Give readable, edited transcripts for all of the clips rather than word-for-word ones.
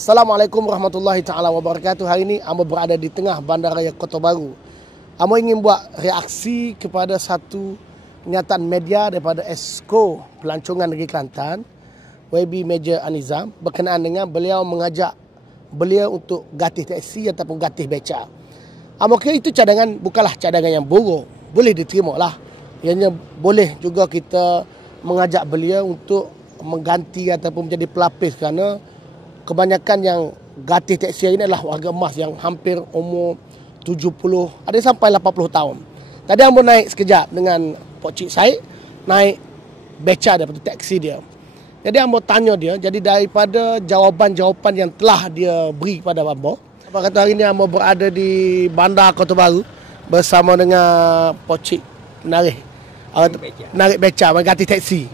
Assalamualaikum warahmatullahi taala wabarakatuh. Hari ini Amo berada di tengah Bandaraya Kota Baru. Amo ingin buat reaksi kepada satu pernyataan media daripada Esko Pelancongan Negeri Kelantan, YB Major Anizam, berkenaan dengan beliau mengajak beliau untuk gatih teksi ataupun gatih beca. Amo kira itu cadangan, bukanlah cadangan yang buruk, boleh diterima lah. Ianya boleh juga kita mengajak beliau untuk mengganti ataupun menjadi pelapis, kerana kebanyakan yang gatih teksi ini adalah warga emas yang hampir umur 70, ada sampai 80 tahun. Tadi Ambo naik sekejap dengan Pok Cik Said, naik beca daripada teksi dia. Jadi Ambo tanya dia, jadi daripada jawapan-jawapan yang telah dia beri kepada Ambo, apa kata hari ini Ambo berada di Bandar Kota Baru bersama dengan Pok Cik narik beca, ganti teksi.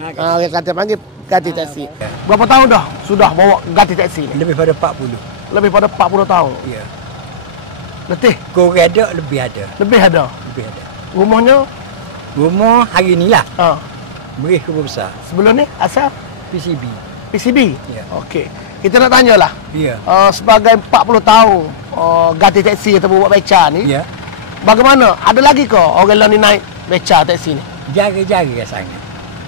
Kata panggil ganti teksi. Berapa tahun dah sudah bawa ganti teksi ni? Lebih pada 40. Lebih pada 40 tahun. Ya. Letih. Kurang ada, lebih ada. Lebih ada. Lebih ada. Rumahnya? Rumah hari ni lah. Berih kubur besar. Sebelum ni asal PCB. PCB. Ya. Okey. Kita nak tanyalah. Ya. Sebagai 40 tahun ganti teksi atau buat beca ni. Ya. Bagaimana? Ada lagi ke orang ni naik beca teksi ni? Jaga-jaga sangat.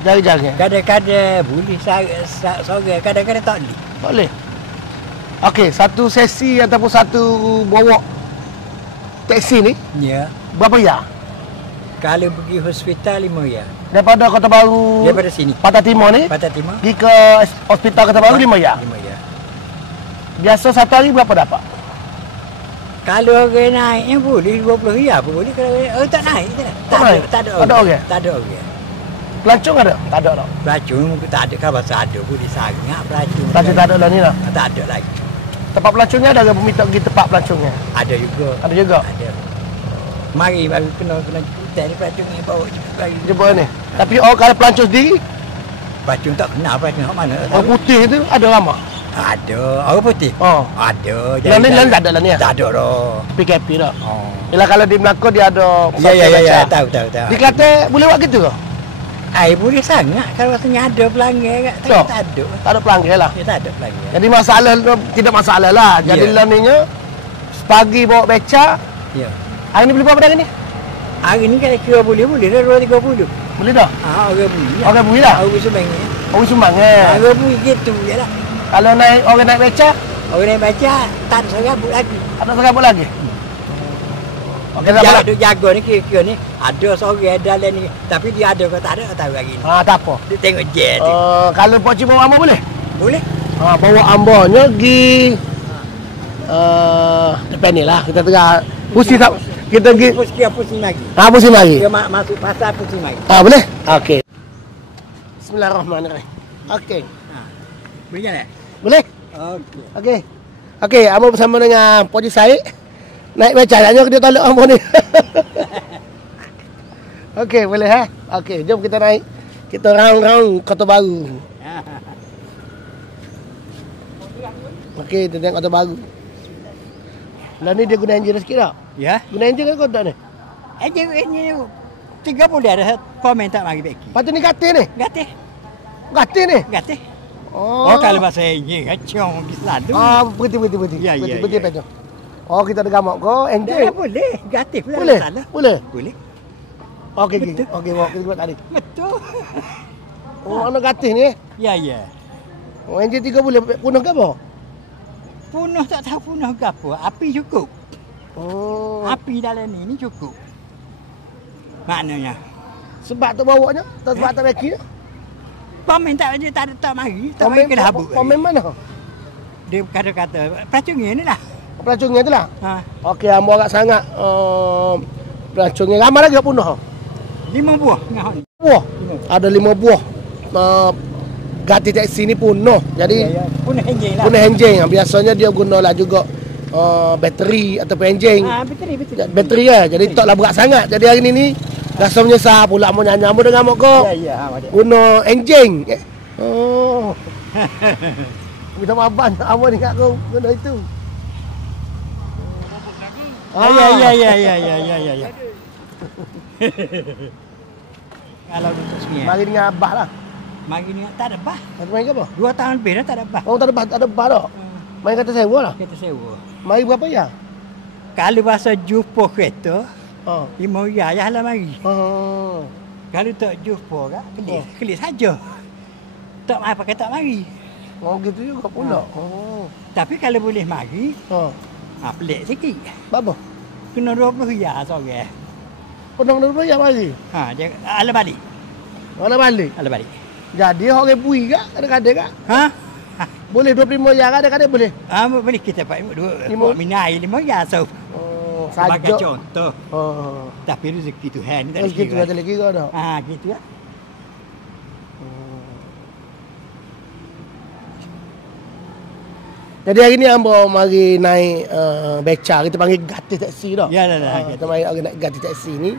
Jaga-jaga. Kadang-kadang boleh sore, kadang-kadang tak boleh. Tak boleh. Okey, satu sesi ataupun satu bawa teksi ni Ya. berapa ya? Kalau pergi hospital 5 ya. Daripada Kota Baru, Daripada sini. Patah Timur ni, Patah Timur. pergi ke hospital Kota Baru 5 ya. 5 ya. Biasa satu hari berapa dapat? Kalau orang naiknya boleh 20 ya pun boleh. Kalau orang tak naik tak. Tak naik? Tak ada. Tak ada orang? Tak ada orang. Pelancong ada? Tak ada tak? Pelacung tak ada, kan bahasa ada pun disangak pelacung. Tak ada lah ni lah. Tak ada lagi. Tempat pelancongnya ada ke? Minta pergi tempat pelancongnya? Ada juga. Ada juga? Ada. Mari baru kena kita ni pelacung ni bawa lagi. Jumpa ni. Tapi kalau pelancong sendiri, Pelacung tak kenal pelacung kat mana. orang putih tu ada lama? Ada. Orang putih? Oh. Ada. Lain tak ada lah ni? Tak ada dah. PKP dah. Oh. Yelah kalau di Melaka dia ada Ya. Tahu. Di Kelantan boleh buat gitu ke? Boleh sangat kalau rasanya ada pelanggar kat Tak. tak ada. Tak ada pelanggar lah. Ya, tak ada pelanggar. Jadi masalah tu tidak masalah lah. Jadi Ya. learningnya pagi bawa beca. Ya. Hari ni boleh buat pada hari ni? Hari ni kalau kira boleh dah 230. Boleh dah? Orang boleh. Orang boleh dah? Orang sumbang. Orang sumbang Orang boleh gitu je lah. Kalau orang naik beca, Orang yang baca tak ada serabut lagi. ada serabut lagi? Okey, Duk jaga ni kira-kira ni ada seorang dalam ni, tapi dia ada ke tak ada tahu lagi ni. tak apa. Dia tengok je tu. Kalau Pak Cik bawa ambo boleh? Boleh? Bawa ambonya pergi depan ni lah. Kita tengah pusing tak? Kita pergi Pusing lagi. pusing lagi. Dia masuk pasar pusing lagi. Boleh? Okey. Bismillahirrahmanirrahim. Okey. Boleh tak? Boleh? Okey. Okey, ambo bersama dengan Pok Cik Said. Naik beca tanya dia tolak ambo ni. Okey, boleh ha? Okey, jom kita naik. Kita round-round Kota Baru. Okey, kita tengok Kota Baru. Lah ni dia guna enjin sikit tak? Ya. Guna enjin ke kau tak ni? Ini 30 ada komen tak bagi beki. Patut ni gatih ni? Gatih. Gatih ni? Gatih. Oh, Kalau bahasa ini kacau di satu. berhenti. Ya. Berhenti pencong. Oh, kita ada gamak kau enjin. Boleh. Gatih pula. Boleh? Boleh? Boleh. Okey, Betul. okey, kita buat tadi. Betul. Oh, anak gatih ni? Ya. Oh, enjin 3 boleh punah ke apa? Punah tak tahu punah ke apa. Api cukup. Oh. Api dalam ni cukup. Maknanya. Sebab tu bawanya? Sebab tak beki? Pamen tak mari. Tak mari kena habuk. Pamen mana? Dia kata-kata pelacungnya ni lah. Pelacungnya tu lah? Ha. Okey, ambo agak sangat pelacungnya. Ramai lagi tak punah? 5 buah. Ngahon. Buah? Ada 5 buah. Ganti teksi ni punah. Jadi Punah enjin lah. punah enjin. Biasanya dia gunalah juga bateri ataupun enjin. Bateri. Bateri ya. Jadi taklah berat sangat. Jadi hari ni rasa menyesal pula mau nyanyi ambo dengan mak kau. Ya. Guna enjin. Oh. Minta maaf ambo ni kat kau guna itu. Ya. Kalau untuk sungai. Mari dengan abah lah. Mari ni tak ada bah. Tak main ke apa? 2 tahun lebih dah tak ada bah. Oh, tak ada bah dah. Main kata sewa lah. Kereta sewa. Mari berapa ya? Kalau bahasa jumpa kereta, Ha. RM5 je lah mari. Oh. Kalau tak jumpa kan, kelis saja. Tak mai pakai tak mari. Oh gitu juga pula. Oh. Tapi kalau boleh mari, Ha. pelik sikit. Berapa? Kena RM20 seorang. Penang dulu ya mari. Dia ala balik. Mana balik? Ala balik. Jadi orang bui kak, kadang-kadang kak. Ha? Boleh 25 ya kadang-kadang boleh. Boleh kita pakai Lima- minai RM5 so. Oh, Sebagai saja. contoh. Oh. Tapi rezeki Tuhan ni tak Terus gitu ada lagi kau dah. Gitu ya. Jadi hari ni hamba mari naik beca, kita panggil gati taksi dah. Ya, dah. Kita mari naik gati taksi ni.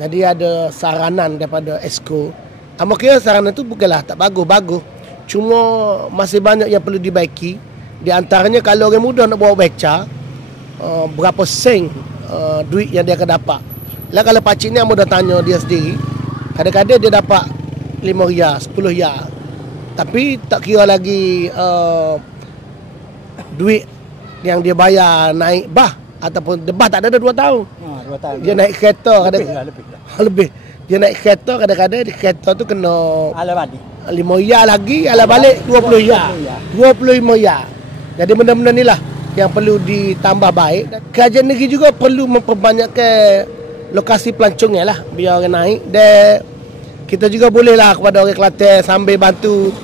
Jadi ada saranan daripada Esko. Hamba kira saranan tu bukanlah tak bagus-bagus. Cuma masih banyak yang perlu dibaiki. Di antaranya kalau orang muda nak bawa beca, berapa sen duit yang dia akan dapat. Lah kalau pakcik ni hamba dah tanya dia sendiri. Kadang-kadang dia dapat RM5, RM10. Tapi tak kira lagi duit yang dia bayar naik bah ataupun bah tak ada 2 tahun. 2 tahun. Dia naik kereta kadang lebih lah. lebih. Dia naik kereta kadang-kadang di kereta tu kena Ala balik. RM5 lagi, ala balik RM20. RM25. Jadi benda-benda ni lah yang perlu ditambah baik. Kerajaan negeri juga perlu memperbanyakkan lokasi pelancongan lah biar orang naik. Dan kita juga boleh lah kepada orang Kelantan sambil bantu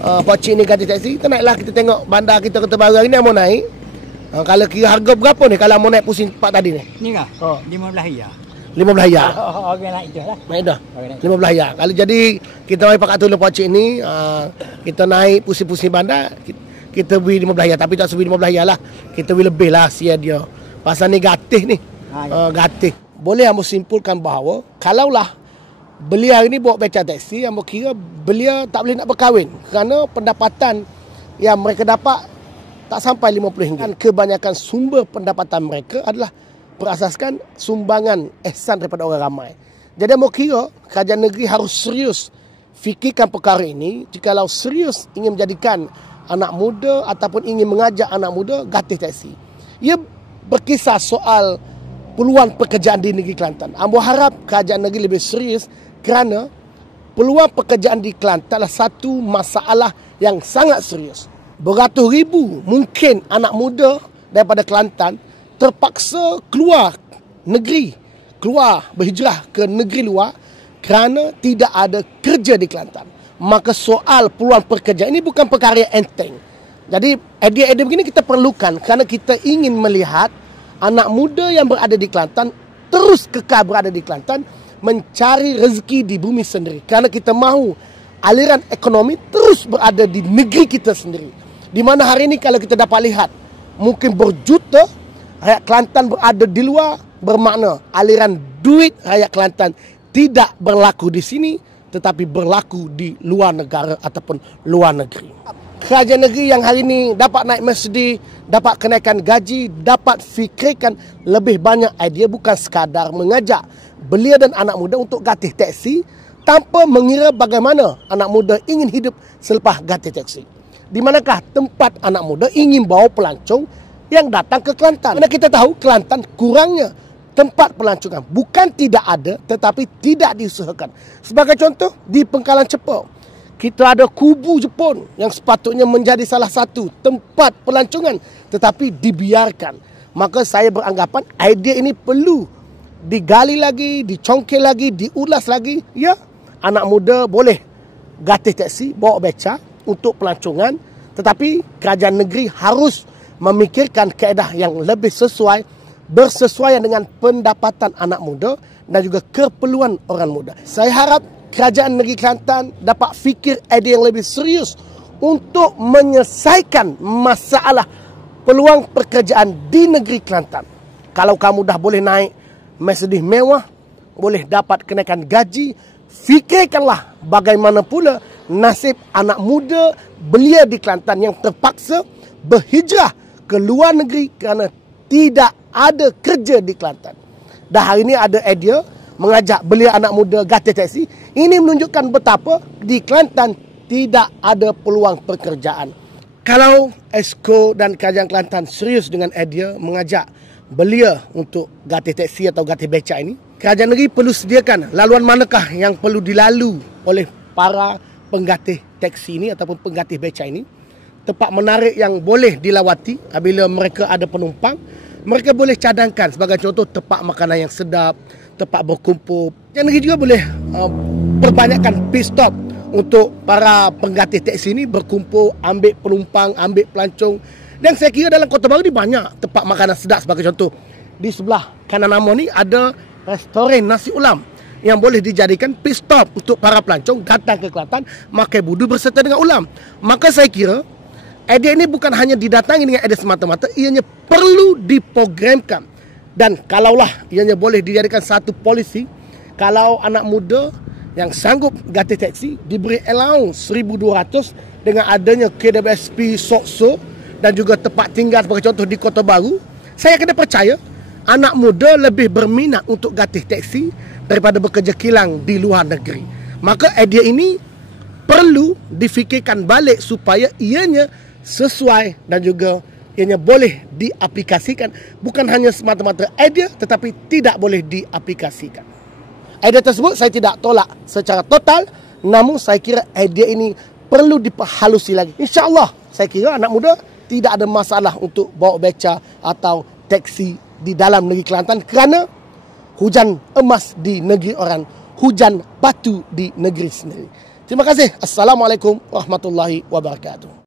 pakcik ni ganti taksi. Kita naiklah, kita tengok bandar kita Kota Baru hari ni mau naik. Kalau kira harga berapa ni kalau mau naik pusing tempat tadi ni? Ni kah? Oh. RM15. RM15. Orang naik je lah. Naik dah. Orang naik. RM15. Kalau jadi kita mari pakat tolong pakcik ni, kita naik pusing-pusing bandar, kita beri RM15. Tapi tak seberi RM15 lah. Kita beri lebih lah sia dia. Pasal ni gratis ni. Gratis. Boleh hamba simpulkan bahawa kalaulah belia hari ni bawa beca taksi, hamba kira belia tak boleh nak berkahwin kerana pendapatan yang mereka dapat tak sampai RM50. Dan kebanyakan sumber pendapatan mereka adalah berasaskan sumbangan ihsan daripada orang ramai. Jadi hamba kira kerajaan negeri harus serius fikirkan perkara ini. Jikalau serius ingin menjadikan anak muda ataupun ingin mengajak anak muda gratis taksi. Ia berkisar soal peluang pekerjaan di negeri Kelantan. Ambo harap kerajaan negeri lebih serius kerana peluang pekerjaan di Kelantan adalah satu masalah yang sangat serius. Beratus ribu mungkin anak muda daripada Kelantan terpaksa keluar negeri, keluar berhijrah ke negeri luar kerana tidak ada kerja di Kelantan. Maka soal peluang pekerjaan ini bukan perkara yang enteng. Jadi idea-idea begini kita perlukan kerana kita ingin melihat anak muda yang berada di Kelantan terus kekal berada di Kelantan mencari rezeki di bumi sendiri. Kerana kita mahu aliran ekonomi terus berada di negeri kita sendiri. Di mana hari ini kalau kita dapat lihat mungkin berjuta rakyat Kelantan berada di luar, bermakna aliran duit rakyat Kelantan tidak berlaku di sini tetapi berlaku di luar negara ataupun luar negeri. Kerajaan negeri yang hari ini dapat naik Mercedes, dapat kenaikan gaji, dapat fikirkan lebih banyak idea, bukan sekadar mengajak belia dan anak muda untuk gratis taksi tanpa mengira bagaimana anak muda ingin hidup selepas gratis taksi. Di manakah tempat anak muda ingin bawa pelancong yang datang ke Kelantan? Karena kita tahu Kelantan kurangnya tempat pelancongan. Bukan tidak ada tetapi tidak diusahakan. Sebagai contoh di Pengkalan Cepa, kita ada kubu Jepun yang sepatutnya menjadi salah satu tempat pelancongan tetapi dibiarkan. Maka saya beranggapan idea ini perlu digali lagi, dicongkel lagi, diulas lagi. Ya, anak muda boleh gratis taksi, bawa beca untuk pelancongan, tetapi kerajaan negeri harus memikirkan kaedah yang lebih sesuai, bersesuaian dengan pendapatan anak muda dan juga keperluan orang muda. Saya harap kerajaan negeri Kelantan dapat fikir idea yang lebih serius untuk menyelesaikan masalah peluang pekerjaan di negeri Kelantan. Kalau kamu dah boleh naik Mercedes mewah, boleh dapat kenaikan gaji, fikirkanlah bagaimana pula nasib anak muda belia di Kelantan yang terpaksa berhijrah ke luar negeri kerana tidak ada kerja di Kelantan. Dah hari ini ada idea mengajak belia anak muda gratis taksi. Ini menunjukkan betapa di Kelantan tidak ada peluang pekerjaan. Kalau Esko dan Kerajaan Kelantan serius dengan idea mengajak belia untuk gatih teksi atau gatih beca ini, kerajaan negeri perlu sediakan laluan manakah yang perlu dilalu oleh para penggatih teksi ini ataupun penggatih beca ini. Tempat menarik yang boleh dilawati apabila mereka ada penumpang. Mereka boleh cadangkan sebagai contoh tempat makanan yang sedap, tempat berkumpul. Yang negeri juga boleh perbanyakkan pit stop untuk para penggatih teksi ini berkumpul, ambil penumpang, ambil pelancong. Dan saya kira dalam Kota Baru ni banyak tempat makanan sedap sebagai contoh. Di sebelah kanan Amo ni ada restoran nasi ulam yang boleh dijadikan pit stop untuk para pelancong datang ke Kelantan, makan budu berserta dengan ulam. Maka saya kira idea ini bukan hanya didatangi dengan idea semata-mata, ianya perlu diprogramkan. Dan kalaulah ianya boleh dijadikan satu polisi, kalau anak muda yang sanggup gatih teksi diberi allowance 1,200 dengan adanya KWSP SOKSO dan juga tempat tinggal sebagai contoh di Kota Baru, saya kena percaya anak muda lebih berminat untuk gatih teksi daripada bekerja kilang di luar negeri. Maka idea ini perlu difikirkan balik supaya ianya sesuai dan juga ianya boleh diaplikasikan. Bukan hanya semata-mata idea tetapi tidak boleh diaplikasikan. Idea tersebut saya tidak tolak secara total, namun saya kira idea ini perlu diperhalusi lagi. InsyaAllah saya kira anak muda tidak ada masalah untuk bawa beca atau teksi di dalam negeri Kelantan kerana hujan emas di negeri orang, hujan batu di negeri sendiri. Terima kasih. Assalamualaikum warahmatullahi wabarakatuh.